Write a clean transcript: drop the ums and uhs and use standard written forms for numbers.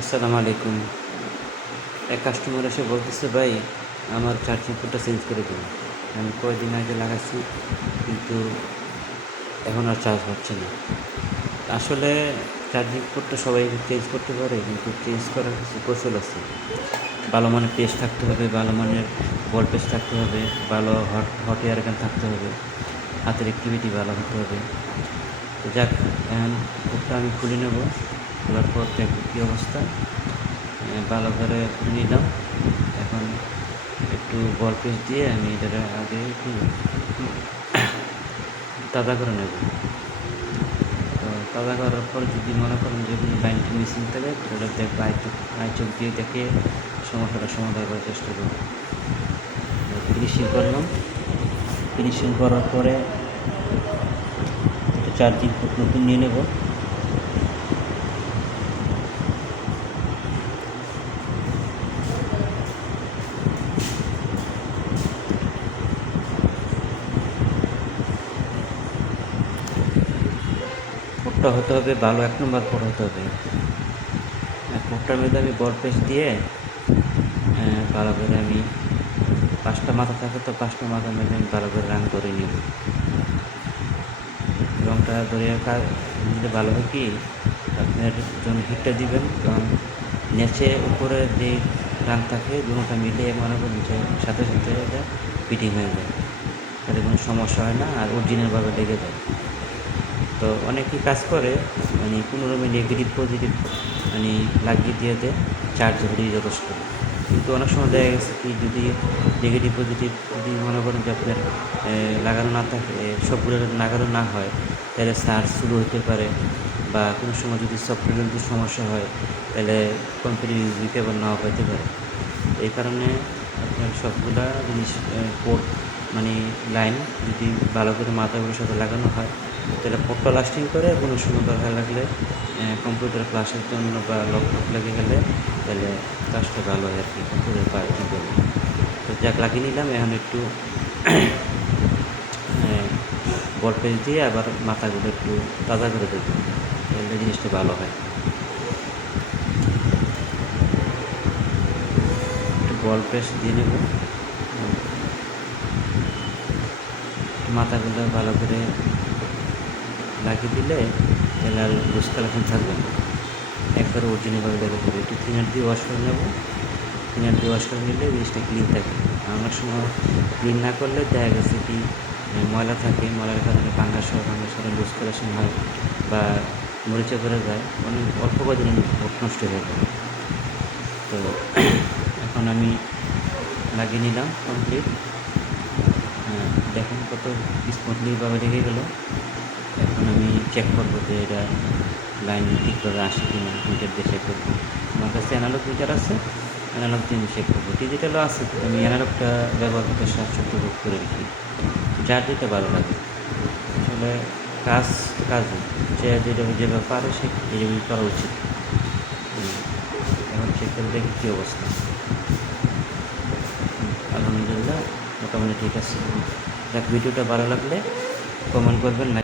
আসসালামু আলাইকুম। এক কাস্টমার এসে বলতেছে, ভাই আমার চার্জিং পোর্টটা চেঞ্জ করে দিন। আমি কয়দিন আগে লাগাচ্ছি, কিন্তু এখন আর চার্জ হচ্ছে না। আসলে চার্জিং পোর্টটা সবাই চেঞ্জ করতে পারে, কিন্তু চেঞ্জ করার কিছু কৌশল আছে। ভালো মানের পেস্ট থাকতে হবে, ভালো মানের ভোল্টেজ থাকতে হবে, ভালো হট এয়ার গান থাকতে হবে, হাতের অ্যাক্টিভিটি ভালো হতে হবে। তো যাক, এখন পোর্টটা আমি খুলে নেব। খোলার পর দেখব কী অবস্থা। ভালো করে খুলে নিলাম। এখন একটু বল পেস্ট দিয়ে আমি এটার আগে একটু তাজা করে নেব। তো তাজা করার পর যদি মনে করেন যে কোনো ব্যাংক মিসিং থাকে, তাহলে দেখবো চোখ দিয়ে দেখে সমস্যাটা সমাধান করার চেষ্টা করব। ফিনিশিং করলাম। ফিনিশিং করার পরে একটা চার্জিং পোর্ট নতুন নিয়ে নেব। পোর্টটা হতে হবে ভালো, 1 নম্বর পোর্ট হতে হবে। পোর্টটার মধ্যে আমি বল পেস্ট দিয়ে ভালো করে আমি 5টা মাথা থাকে, তো 5টা মাথার মধ্যে আমি ভালো করে রান করে নিব। রঙটা ধরে নিলে ভালো হয় কি, আপনার যখন হিটটা দিবেন তখন নিচে উপরে যে রাং থাকে দুটোটা মিলিয়ে মনে করুন যে সাথে সাথে এটা ফিটিং হয়ে যায়, তাতে কোনো সমস্যা হয় না, আর অরিজিনালভাবে লেগে যায়। তো অনেকেই কাজ করে মানে কোনোরকমে নেগেটিভ পজিটিভ মানে লাগিয়ে দিয়ে দেয়, চার্জ হলেই যথেষ্ট। কিন্তু অনেক সময় দেখা গেছে কি, যদি নেগেটিভ পজিটিভ যদি মনে করেন যে আপনার লাগানো না থাকে, সবগুলো লাগানো না হয়, তাহলে চার্জ শুরু হতে পারে, বা কোনো সময় যদি সফটওয়্যারের যদি সমস্যা হয়, তাহলে কোম্পানি রিকভার নাও পাইতে পারে। এই কারণে আপনার সবগুলা জিনিস পোর্ট মানে লাইন যদি ভালো করে মাথাগুলোর সাথে লাগানো হয়, তাহলে পোর্টটা লাস্টিং করে। কোনো সময় দরকার লাগলে কম্পিউটার ক্লাসের জন্য বা ল্যাপটপ লেগে গেলে তাহলে কাজটা ভালো হয় আর কি, কম্পিউটার পায় কী করবে। তো যাক, লাগিয়ে নিলাম। এখন একটু বল পেজ দিয়ে আবার মাথাগুলো একটু তাজা করে দেবো, তাহলে জিনিসটা ভালো হয়। একটু বল পেস্ট দিয়ে নেব, মাথাগুলো ভালো করে লাগিয়ে দিলে তাহলে আর লুজ কালেকশন থাকবে না, একবারে অরিজিনালভাবে দেখা যাবে। একটু থিনার দিয়ে ওয়াশ করে নেব। থিনার দিয়ে ওয়াশ করে নিলে জিনিসটা ক্লিন থাকে। অনেক সময় ক্লিন না করলে দেখা গেছে কি, ময়লা থাকে, ময়লার কারণে ভাঙার লুজ কালেকশন হয়, বা মরিচা করে যায়, অনেক অল্প কদিনে নষ্ট হয়ে যায়। তো এখন আমি লাগিয়ে নিলাম কমপ্লিট। দেখেন কত স্মুথলিভাবে লেগে গেল। এখন আমি চেক করবো যে এটা লাইন ঠিকভাবে আসে কি না, মিটার দিয়ে চেক করবো। আমার কাছে অ্যানালগ মিটার আছে, অ্যানালগ দিয়ে আমি চেক করবো। ডিজিটালও আছে, আমি অ্যানালগটা ব্যবহার করতে স্বাচ্ছন্দ্য বোধ করে রাখি, যার যেটা ভালো লাগে। আসলে কাজ কাজই, যে যেভাবে পারে সে এইভাবেই করা উচিত। এখন চেক করে দেখি কী অবস্থা। আলহামদুলিল্লাহ, মোটামুটি ঠিক আছে। যাক, ভিডিওটা ভালো লাগলে কমেন্ট করবেন।